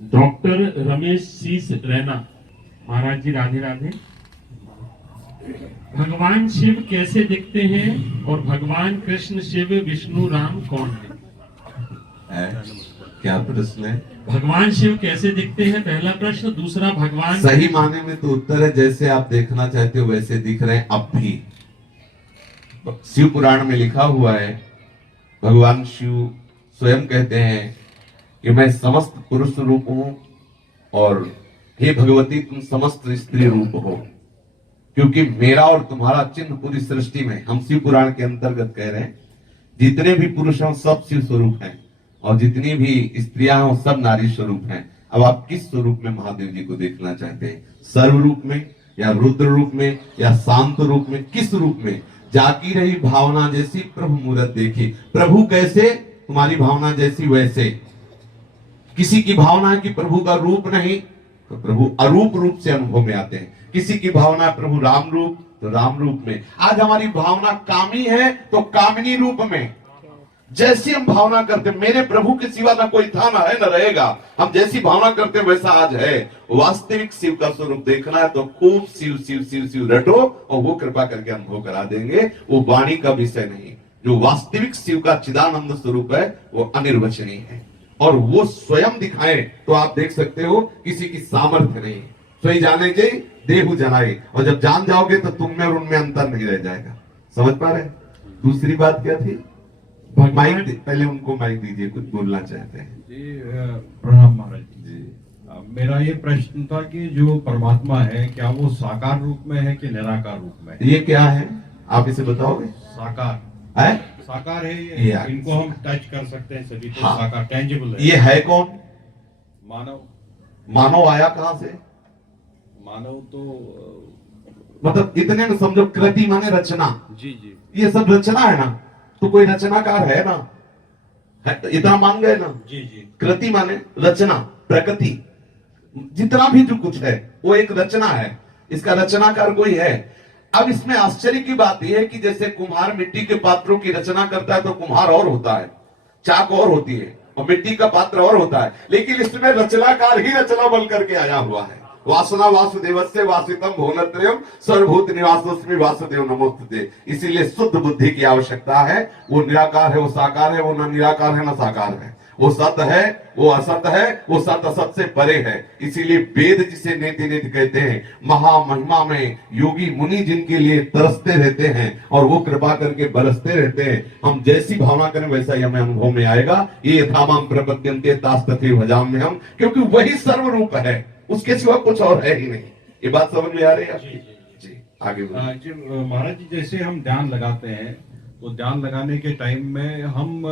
Doctor Ramesh शीस रैना। महाराज जी राधे राधे। भगवान शिव कैसे दिखते हैं और भगवान कृष्ण शिव विष्णु राम कौन है? क्या प्रश्न है? भगवान शिव कैसे दिखते हैं पहला प्रश्न। दूसरा, भगवान सही माने में तो उत्तर है जैसे आप देखना चाहते हो वैसे दिख रहे हैं अब भी। शिव पुराण में लिखा हुआ है, भगवान शिव स्वयं कहते हैं कि मैं समस्त पुरुष रूप हूं और हे भगवती तुम समस्त स्त्री रूप हो, क्योंकि मेरा और तुम्हारा चिन्ह पूरी सृष्टि में, हम शिव पुराण के अंतर्गत कह रहे हैं, जितने भी पुरुष हैं सब शिव स्वरूप हैं और जितनी भी स्त्रियां हैं सब नारी स्वरूप हैं। अब आप किस स्वरूप में महादेव जी को देखना चाहते हैं? सर्व रूप में या रुद्र रूप में या शांत रूप में? किस रूप में? जाकी रही भावना जैसी प्रभु मूरत देखी। प्रभु कैसे? तुम्हारी भावना जैसी वैसे। किसी की भावना है कि प्रभु का रूप नहीं, तो प्रभु अरूप रूप से अनुभव में आते हैं। किसी की भावना है प्रभु राम रूप, तो राम रूप में। आज हमारी भावना कामी है तो कामिनी रूप में। जैसी हम भावना करते, मेरे प्रभु के सिवा ना कोई था ना है ना रहेगा, हम जैसी भावना करते वैसा आज है। वास्तविक शिव का स्वरूप देखना है तो खूब शिव शिव शिव शिव रटो और वो कृपा करके अनुभव करा देंगे। वो वाणी का विषय नहीं, जो वास्तविक शिव का चिदानंद स्वरूप है वो अनिर्वचनीय है और वो स्वयं दिखाए तो आप देख सकते हो किसी की सामर्थ्य नहीं। स्वयं जाने के देहु जनाए, और जब जान जाओगे तो तुम में और उनमें अंतर नहीं रह जाएगा। समझ पा रहे? दूसरी बात क्या थी? माइक पहले उनको माइक दीजिए, कुछ बोलना चाहते हैं जी। प्रणाम महाराज जी। मेरा ये प्रश्न था कि जो परमात्मा है क्या वो साकार रूप में है कि निराकार रूप में? ये क्या है आप इसे बताओगे? साकार है? साकार है ये, इनको हम टच कर सकते हैं सभी तो। हाँ। साकार टेंजिबल है। ये है कौन? मानव। मानव आया कहां से? मानव तो मतलब इतने में समझो, कृति माने रचना। जी जी। ये सब रचना है ना, तो कोई रचनाकार है ना, है तो इतना मान गए ना। जी जी। कृति माने रचना, प्रकृति, जितना भी जो कुछ है वो एक रचना है। इसका रचनाकार कोई है। अब इसमें आश्चर्य की बात यह है कि जैसे कुम्हार मिट्टी के पात्रों की रचना करता है तो कुम्हार और होता है, चाक और होती है और मिट्टी का पात्र और होता है, लेकिन इसमें रचनाकार ही रचना बन करके आया हुआ है। वासना वासुदेवस्य वासितम भुवनत्रयम् सर्वभूत निवासोऽस्मि वासुदेव नमोस्तुते। इसीलिए शुद्ध बुद्धि की आवश्यकता है। वो निराकार है, वो साकार है, वो न निराकार है न साकार है, वो सत है, वो असत है, वो सत असत से परे है। इसीलिए वेद जिसे नेति नेति कहते हैं, महामहिमा में योगी मुनि जिनके लिए तरसते रहते हैं और वो कृपा करके बरसते रहते हैं। हम जैसी भावना करें वैसा ही हमें अनुभव में आएगा। ये यथामाम प्रपद्यन्ते तास्तथे भजाम्य हम, क्योंकि वही सर्व रूप है, उसके सिवा कुछ और है ही नहीं। ये बात समझ में आ रही है? जी आगे जी महाराज जी, जैसे हम ध्यान लगाते हैं तो ध्यान लगाने के टाइम में हम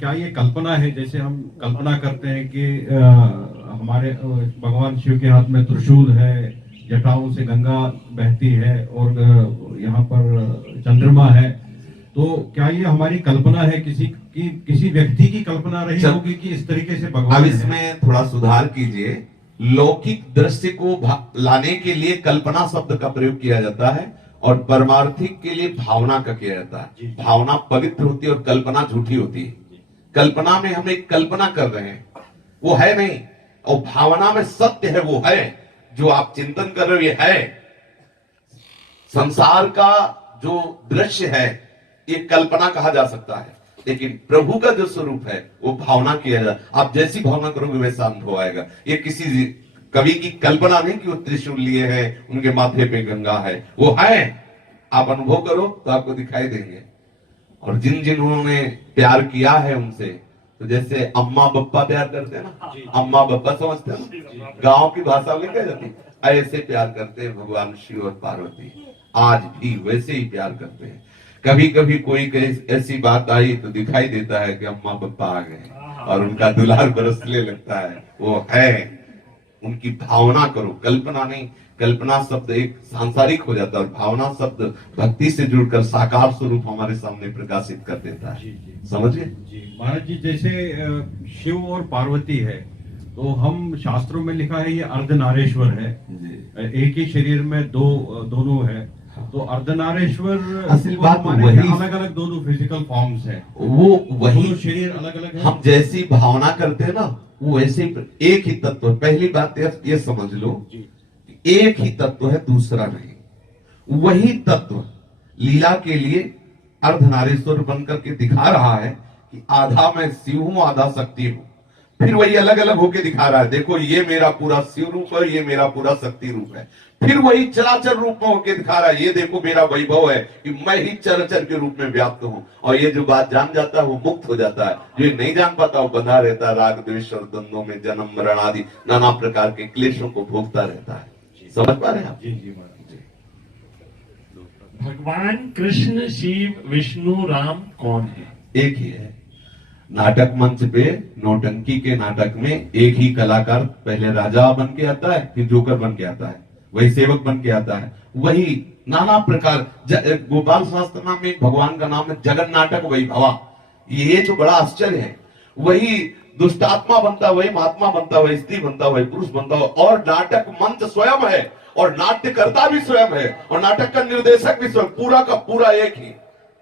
क्या ये कल्पना है, जैसे हम कल्पना करते हैं कि हमारे भगवान शिव के हाथ में त्रिशूल है, जटाओं से गंगा बहती है और यहाँ पर चंद्रमा है, तो क्या ये हमारी कल्पना है, किसी व्यक्ति की कल्पना रही होगी कि इस तरीके से भगवान? अब इसमें थोड़ा सुधार कीजिए। लौकिक दृश्य को लाने के लिए कल्पना शब्द का प्रयोग किया जाता है और परमार्थिक के लिए भावना का किया जाता है। भावना पवित्र होती है और कल्पना झूठी होती है। कल्पना में हम एक कल्पना कर रहे हैं, वो है नहीं, और भावना में सत्य है, वो है जो आप चिंतन कर रहे हो, ये है। संसार का जो दृश्य है ये कल्पना कहा जा सकता है, लेकिन प्रभु का जो स्वरूप है वो भावना किया जाए। आप जैसी भावना करोगे वैसा अनुभव आएगा। ये किसी कवि की कल्पना नहीं कि वो त्रिशूल लिए हैं, उनके माथे पे गंगा है, वो है। आप अनुभव करो तो आपको दिखाई देंगे। और जिन्होंने प्यार किया है उनसे, तो जैसे अम्मा बप्पा प्यार करते हैं ना, अम्मा बप्पा समझते हैं ना, गांव की भाषा में क्या जाती है, ऐसे प्यार करते हैं भगवान शिव और पार्वती। आज भी वैसे ही प्यार करते हैं। कभी कभी कोई ऐसी बात आई तो दिखाई देता है कि अम्मा बप्पा आ गए और उनका दुलार बरसने लगता है। वो है, उनकी भावना करो, कल्पना नहीं। कल्पना शब्द एक सांसारिक हो जाता है और भावना शब्द भक्ति से जुड़कर साकार स्वरूप हमारे सामने प्रकाशित कर देता है। समझिए जी महाराज जी, जैसे शिव और पार्वती है तो हम शास्त्रों में लिखा है ये अर्धनारेश्वर है, एक ही शरीर में दोनों है। तो अर्धनारेश्वर असल बात वही, अलग अलग दोनों फिजिकल फॉर्म्स है, वो वही शरीर अलग अलग है। हम जैसी भावना करते हैं ना वो वैसे ही एक ही तत्व है। पहली बात ये समझ लो, एक ही तत्व है, दूसरा नहीं। वही तत्व लीला के लिए अर्धनारीश्वर बनकर के दिखा रहा है कि आधा मैं शिव हूं, आधा शक्ति हूं। फिर वही अलग अलग होके दिखा रहा है, देखो ये मेरा पूरा शिव रूप है, ये मेरा पूरा शक्ति रूप है। फिर वही चराचर रूप में होके दिखा रहा है, ये देखो मेरा वैभव है कि मैं ही चराचर के रूप में व्याप्त हूं। और ये जो बात जान जाता है वो मुक्त हो जाता है, जो ये नहीं जान पाता वो बंधा रहता है, राग द्वेष और द्वंद्वों में जन्म मरण आदि नाना प्रकार के क्लेशों को भोगता रहता है। समझ पा रहे हैं आप? जी जी महाराज। भगवान कृष्ण शिव विष्णु राम कौन है? एक ही है। नाटक मंच पे नौटंकी के नाटक में एक ही कलाकार पहले राजा बन के आता है, फिर जोकर बन के आता है, वही सेवक बन के आता है, वही नाना प्रकार। गोपाल शास्त्र नाम में भगवान का नाम है जगन नाटक वही भवा। ये तो बड़ा आश्चर्य है। वही दुष्टात्मा बनता, वही महात्मा बनता, वही स्त्री बनता, वही पुरुष बनता, और नाटक मंच स्वयं है, और नाट्यकर्ता भी स्वयं है, और नाटक का निर्देशक भी स्वयं, पूरा का पूरा एक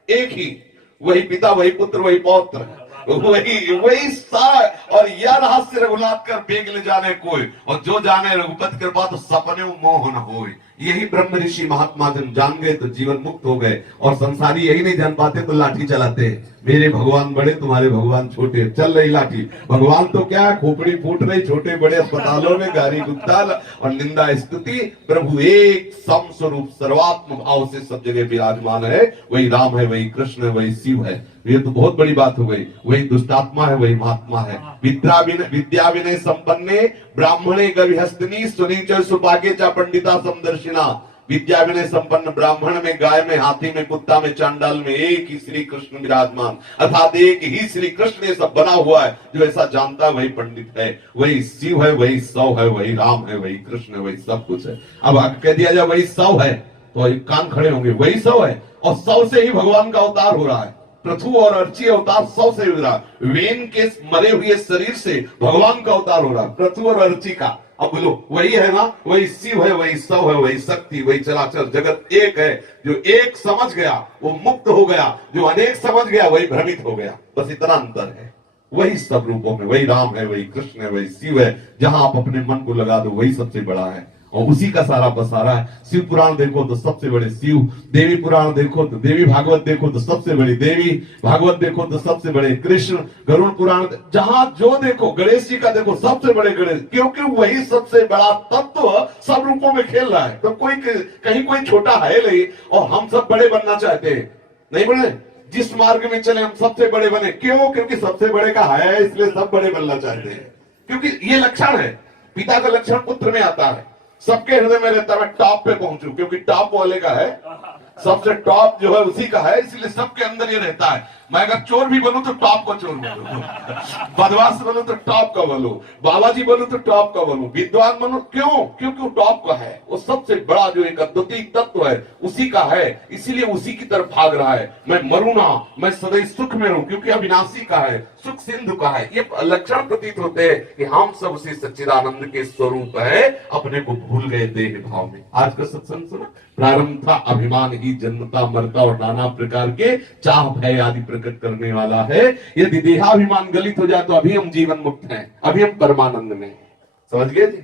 ही वही पिता, वही पुत्र, वही पौत्र, वही सारा। और यह रहस्य रघुनाथ कर बेग ले जाने कोई, और जो जाने रघुपति कृपा तो सपने मोह न होए। यही ब्रह्म ऋषि महात्मा जन जान गए तो जीवन मुक्त हो गए, और संसारी यही नहीं जान पाते तो लाठी चलाते हैं, मेरे भगवान बड़े तुम्हारे भगवान छोटे, चल रही लाठी। भगवान तो क्या, खोपड़ी फूट रही, छोटे बड़े अस्पतालों में गारी गुप्ताल और निंदा स्तुति। प्रभु एक सम स्वरूप सर्वात्म भाव से सब जगह विराजमान है, वही राम है, वही कृष्ण है, वही शिव है। ये तो बहुत बड़ी बात हो गई। वही दुष्टात्मा है, वही महात्मा है। विद्या विनय संपन्ने ब्राह्मणे गविहस्तनी सुनीच सुभागे चा पंडिता समदर्शिना। विद्या विनय संपन्न ब्राह्मण में, गाय में, हाथी में, कुत्ता में, चांडाल में एक ही श्री कृष्ण विराजमान, अर्थात एक ही श्री कृष्ण ये सब बना हुआ है। जो ऐसा जानता है वही पंडित है, वही शिव है, वही सौ है, वही राम है, वही कृष्ण है, वही सब कुछ है। अब कह दिया जाए वही सौ है तो कान खड़े होंगे, वही सौ है, और सौ से ही भगवान का अवतार हो रहा है। पृथु और अर्ची अवतार सौ से हो रहा है। वेन के मरे हुए शरीर से भगवान का अवतार हो रहा है, पृथु और अर्ची का। अब बोलो वही है ना, वही शिव है, वही सौ है, वही शक्ति, वही चराचर जगत एक है। जो एक समझ गया वो मुक्त हो गया, जो अनेक समझ गया वही भ्रमित हो गया। बस इतना अंतर है। वही सब रूपों में वही राम है, वही कृष्ण है, वही शिव है। जहां आप अपने मन को लगा दो वही सबसे बड़ा है, और उसी का सारा बसारा है। शिव पुराण देखो तो सबसे बड़े शिव, देवी पुराण देखो तो देवी, भागवत देखो तो सबसे बड़ी देवी, भागवत देखो तो सबसे बड़े कृष्ण, गरुड़ पुराण जहां जो देखो, गणेश जी का देखो सबसे बड़े गणेश, क्योंकि वही सबसे बड़ा तत्व सब रूपों में खेल रहा है। तो कोई कहीं कोई छोटा है नहीं, और हम सब बड़े बनना चाहते हैं, नहीं बने। जिस मार्ग में चले हम सबसे बड़े बने, क्यों? क्योंकि सबसे बड़े का है, इसलिए सब बड़े बनना चाहते हैं। क्योंकि ये लक्षण है, पिता का लक्षण पुत्र में आता है। सबके हृदय में रहता है मैं टॉप पे पहुंचूं, क्योंकि टॉप वाले का है, सबसे टॉप जो है उसी का है, इसलिए सबके अंदर ये रहता है। मैं अगर चोर भी बनूं तो टॉप का चोर बनूं, बदमाश बनूं तो टॉप का बनूं, बालाजी बनूं तो टॉप का बनूं, विद्वान बनूं, क्यों? क्योंकि वो टॉप का है। वो सबसे बड़ा जो एक अद्वितीय तत्व है उसी का है, इसीलिए उसी की तरफ भाग रहा है। मैं मरूं ना, मैं सदैव सुख में रहूं, क्योंकि अविनाशी का है, सुख सिंधु का है। ये लक्षण प्रतीत होते हैं कि हम सब उसी सच्चिदानंद के स्वरूप है, अपने को भूल गए देह भाव में। आज का सत्संग सुना, प्रारंभ था अभिमान ही जन्मता मरता और नाना प्रकार के चाह भय आदि प्रकट करने वाला है। यदि देहाभिमान गलित हो जाए तो अभी हम जीवन मुक्त हैं, अभी हम परमानंद में। समझ गए जी?